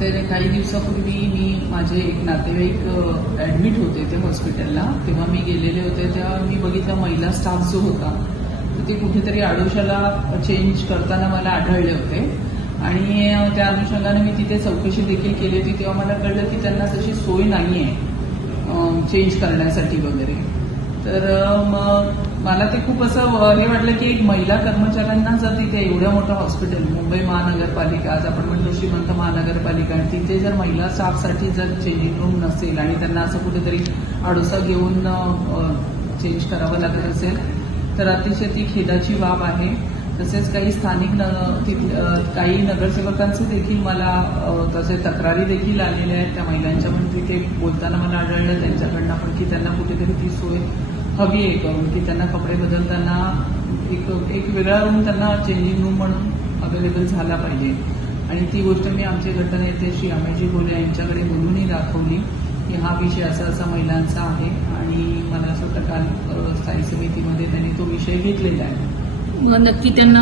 तर काही दिवसापूर्वी मी माझे एक नातेवाईक ॲडमिट होते ते हॉस्पिटलला. तेव्हा मी गेलेले होते, तेव्हा मी बघितलं महिला स्टाफ जो होता तर ते कुठेतरी आडोशाला चेंज करताना मला आढळले होते आणि त्या अनुषंगाने मी तिथे चौकशी देखील केली होती. तेव्हा मला कळलं की त्यांना तशी सोय नाही आहे चेंज करण्यासाठी वगैरे. तर मग मला ते खूप असं हे वाटलं की एक महिला कर्मचाऱ्यांना जर तिथे एवढं मोठं हॉस्पिटल, मुंबई महानगरपालिका, आज आपण म्हणतो श्रीमंत महानगरपालिका, आणि तिथे जर महिला स्टाफसाठी जर चेंजिंग रूम नसेल आणि त्यांना असं कुठेतरी आडोसा घेऊन चेंज करावं लागत असेल तर अतिशय ती खेदाची बाब आहे. तसेच काही स्थानिक काही नगरसेवकांचे देखील मला तसे तक्रारी देखील आलेल्या आहेत त्या महिलांच्या, पण तिथे बोलताना मला आढळलं त्यांच्याकडनं पण की त्यांना कुठेतरी ती सोय हवी आहे करून की त्यांना कपडे बदलताना एक वेगळा रूम त्यांना चेंजिंग रूम म्हणून अवेलेबल झाला पाहिजे. आणि ती गोष्ट मी आमचे गटनेते श्री अमेशजी घोले यांच्याकडे बोलूनही दाखवली की हा विषय असा असा महिलांचा आहे आणि मला असं वाटतं काल स्थायी समितीमध्ये त्यांनी तो विषय घेतलेला आहे. नक्की त्यांना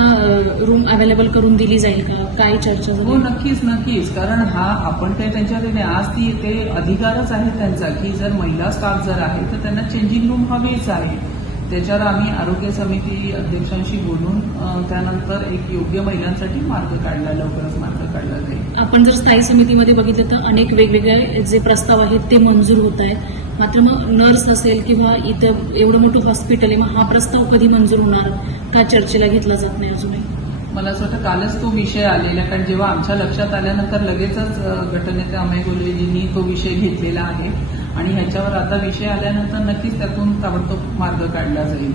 रूम अवेलेबल करून दिली जाईल का? काय चर्चा झाली? हो, नक्कीच. कारण हा आपण काही त्यांच्याकडे नाही, आज ते अधिकारच आहे त्यांचा की जर महिला स्टाफ जर आहे तर त्यांना चेंजिंग रूम हवेच आहे. त्याच्यावर आम्ही आरोग्य समिती अध्यक्षांशी बोलून त्यानंतर एक योग्य महिलांसाठी लवकरच मार्ग काढला जाईल. आपण जर स्थायी समितीमध्ये बघितलं तर अनेक वेगवेगळे जे प्रस्ताव आहेत ते मंजूर होत आहेत. मात्र मग नर्स असेल किंवा इथं एवढं मोठं हॉस्पिटल आहे, मग हा प्रस्ताव कधी मंजूर होणार का चर्चेला घेतला जात नाही अजूनही? मला असं वाटतं कालच तो विषय आलेला, कारण जेव्हा आमच्या लक्षात आल्यानंतर लगेचच गटनेते अमेय घोलेजींनी तो विषय घेतलेला आहे आणि ह्याच्यावर आता विषय आल्यानंतर नक्कीच त्यातून ताबडतोब मार्ग काढला जाईल.